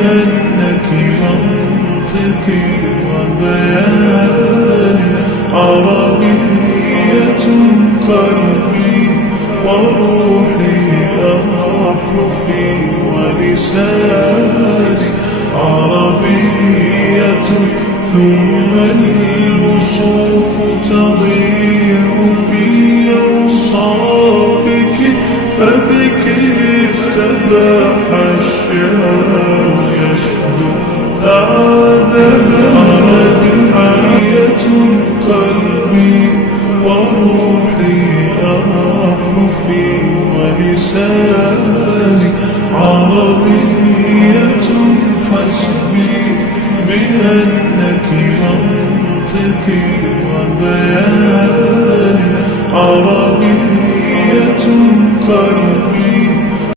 بأنك منطقي وبياني، عربية قلبي وروحي أحرفي ولساني، عربية ثم الوصوف تضيع في أوصافك، فبك استباح الشعر يشدو أعذبا، عربية قلبي وروحي أحرفي ولساني، عربية حسبي بأنك منطقي وبياني، عربية قلبي